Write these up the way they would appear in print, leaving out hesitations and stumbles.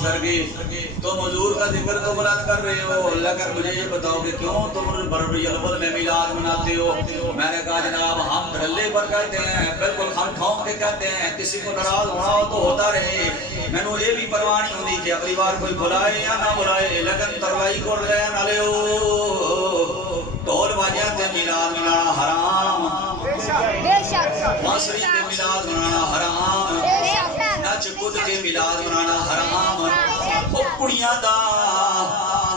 پیش کر کے تم حضور کا ذکر تو بلند کر رہے ہو، لیکن مجھے یہ بتاؤ کہ کیوں تم ربیع الاول میں میلاد مناتے ہو؟ میں نے کہا جناب ہم دھڑلے پر کہتے ہیں، بالکل ہم ٹھونک کے کہتے ہیں، کسی کو ناراض ہونا ہو تو ہوتا رہے، میں نے یہ بھی پرواہ نہیں ہوتی کہ اگلی بار کوئی بلائے یا نہ بلائے، لیکن تروائی کر رہے ہیں نالے ہو ٹول باجیاں تے میلاد منانا حرام، بانسری تے میلاد منانا حرام، نچ کود کے میلاد منانا حرام، او کڑیاں دا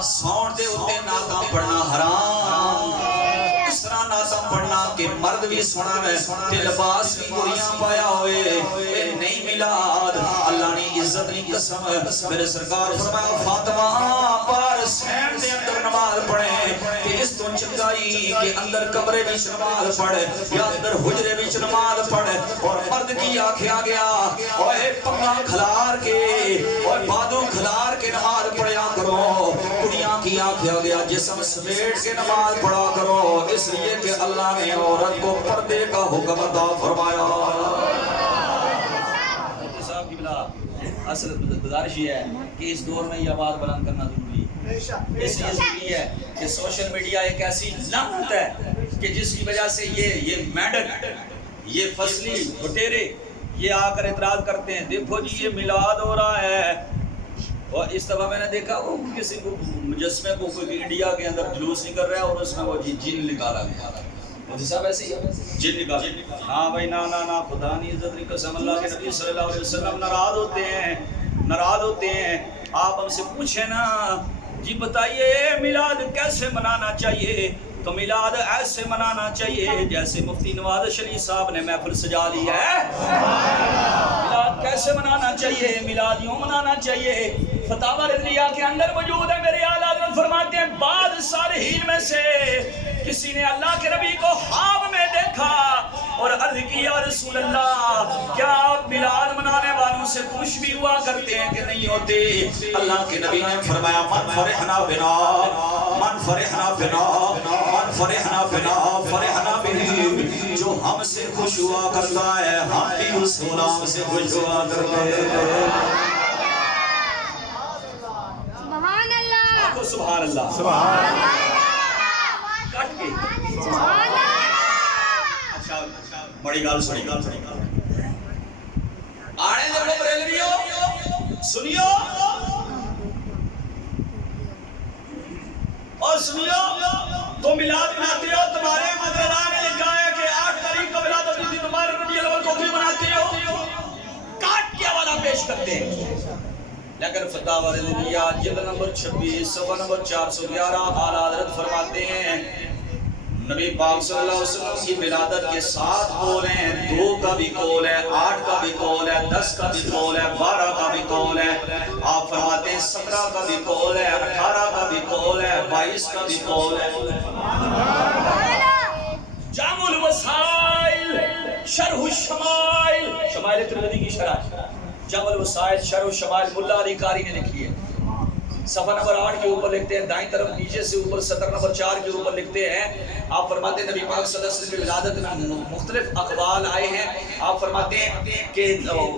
سون دے اتے نعتاں پڑھنا حرام، اس طرح نعتاں پڑھنا کہ مرد بھی سنا ہے تے لباس بھی گوڑیاں پایا ہوئے، اے نہیں میلاد اللہ نے عزت نہیں قسم میرے سرکار فرمایا فاطمہ پار سین دے اندر نماز پڑھے کہ اس تو چنگائی کہ اندر کمرے بھی نماز پڑھے یا اندر حجرے بھی نماز پڑھے، اور مرد کی آکھیا گیا اوے پنگا کھلار کے اور بادو کھلار کے نماز پڑھیا کرو، کڑیاں کی آکھیا گیا جسم سمیٹ کے نماز پڑھا کرو، اس لیے کہ اللہ نے عورت کو پردے کا حکم عطا فرمایا۔ صاحب کی بلا اصل گزارش یہ ہے کہ اس دور میں یہ آواز بلند کرنا ضروری ہے، اس لیے ضروری ہے کہ سوشل میڈیا ایک ایسی لعنت ہے کہ جس کی وجہ سے یہ مینڈک یہ فصلی بٹیرے یہ آ کر اعتراض کرتے ہیں، دیکھو جی یہ میلاد ہو رہا ہے، اور اس دفعہ میں نے دیکھا وہ کسی کو مجسمے کو کوئی انڈیا کے اندر جلوس نہیں کر رہا ہے اور اس میں وہ جن نکالا گیا، مجھے صاحب ایسے ہی جن نکالا، ہاں بھائی نا خدا نہیں عزت نہیں قسم اللہ کے نبی صلی اللہ علیہ وسلم ناراض ہوتے ہیں، آپ ہم سے پوچھیں نا جی بتائیے میلاد کیسے منانا چاہیے؟ تو میلاد ایسے منانا چاہیے جیسے مفتی نواز شریف صاحب نے محفل سجا لی ہے، میلاد کیسے منانا چاہیے؟ میلاد یوں منانا چاہیے، فتاوی رضویہ کے اندر موجود ہے، میرے اعلیٰ حضرت فرماتے ہیں بعض صالحین میں سے کسی نے اللہ کے نبی کو خواب میں دیکھا اور عرض کی یا رسول اللہ کیا آپ میلاد منانے والوں سے خوش بھی ہوا کرتے ہیں کہ نہیں ہوتے؟ اللہ کے نبی نے فرمایا من فرحنا بھی، جو ہم سے خوش ہوا کرتا ہے ہم بھی اس غلام سے خوش ہوا کرتے ہیں۔ سبحان اللہ سبحان اللہ سبحان اللہ کٹ کے سبحان اللہ۔ اچھا بڑی گال آنے دے لوگ بریلویو سنیو اور سنیو، تو میلاد مناتے ہو، تمہارے مدرسہ نے لکھا ہے کہ 8 تاریخ کو میلاد ہوتی تھی، تمہارے ربیع الاول کو بھی مناتے ہو، کاٹ کے حوالہ پیش کرتے ہیں، لیکن فتاوی رضویہ جلد نمبر 26 صفحہ نمبر 411 اعلیٰ حضرت فرماتے ہیں نبی پاک صلی اللہ علیہ وسلم کی ولادت کے 7 قول ہیں، 2 کا بھی قول ہے، 8 کا بھی قول ہے، 10 کا بھی قول ہے، 12 کا بھی قول ہے، آپ فرماتے ہیں 17 کا بھی قول ہے، 18 کا بھی قول ہے، 22 کا بھی قول ہے۔ جامع الوسائل شرح الشمائل، شمائل ترمذی کی شرح، جامع الوسائل شرح الشمائل ملا علی قاری نے لکھی ہے، صفحہ نمبر 8 کے اوپر لکھتے ہیں، دائیں طرف نیچے سے اوپر سطر نمبر 4 کے اوپر لکھتے ہیں، آپ فرماتے ہیں نبی پاک صلی اللہ علیہ وسلم کی ولادت میں مختلف اقوال آئے ہیں، آپ فرماتے ہیں کہ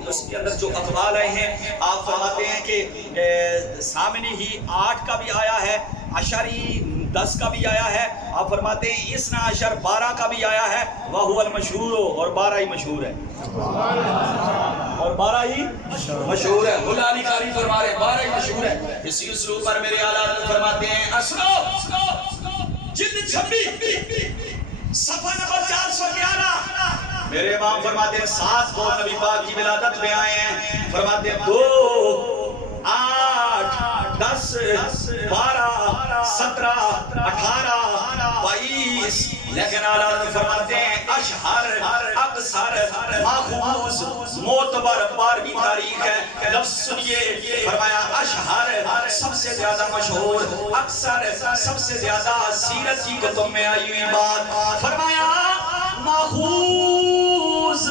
اس کے اندر جو اقوال آئے ہیں، آپ فرماتے ہیں کہ سامنی ہی 8 کا بھی آیا ہے، عشری 10 کا بھی آیا ہے، آپ فرماتے ہیں اسنا عشر 12 کا بھی آیا ہے، وَهُوَ الْمَشْهُورُ اور 12 ہی مشہور ہے، اور 12 ہی مشہور ہے، ملا علی قاری فرما رہے ہیں 12 ہی مشہور ہے۔ اسی اسلوب پر میرے اعلیٰ حضرت فرماتے ہیں اسلو جلد 26 صفحہ نمبر 411 میرے امام فرماتے ہیں 7 قول نبی پاک کی ولادت میں آئے ہیں، فرماتے ہیں 2 8 10 12 17 18 22، لیکن اعلیٰ حضرت فرماتے ہیں اشہر اکثر ماخوذ معتبر 12ویں تاریخ ہے، لفظ سنیے، فرمایا اشہر سب سے زیادہ مشہور، اکثر سب سے زیادہ سیرت کی کتب میں آئی ہوئی بات، فرمایا ماخوذ